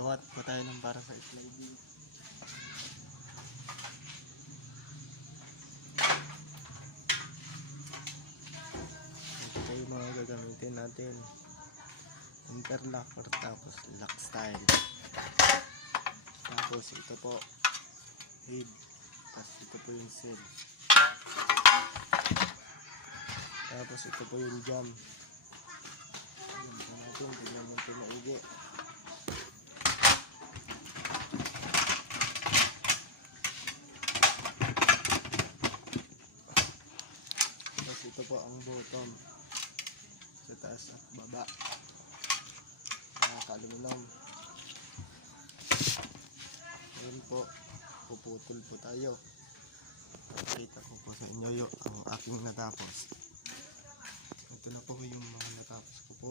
Gawa po tayo ng para sa sliding. Ito yung mga gagamitin natin. Interlocker tapos lock style. Tapos ito po head. Tapos ito po yung seal. Tapos ito po yung jam. Tignan natin, tignan natin maigi. Tapos ito po ang bottom sa taas at baba. Nakaka-aluminum. Ngayon po, puputol po tayo. Pakita ko po sa inyo ang aking natapos. Ito na po yung mga natapos ko po.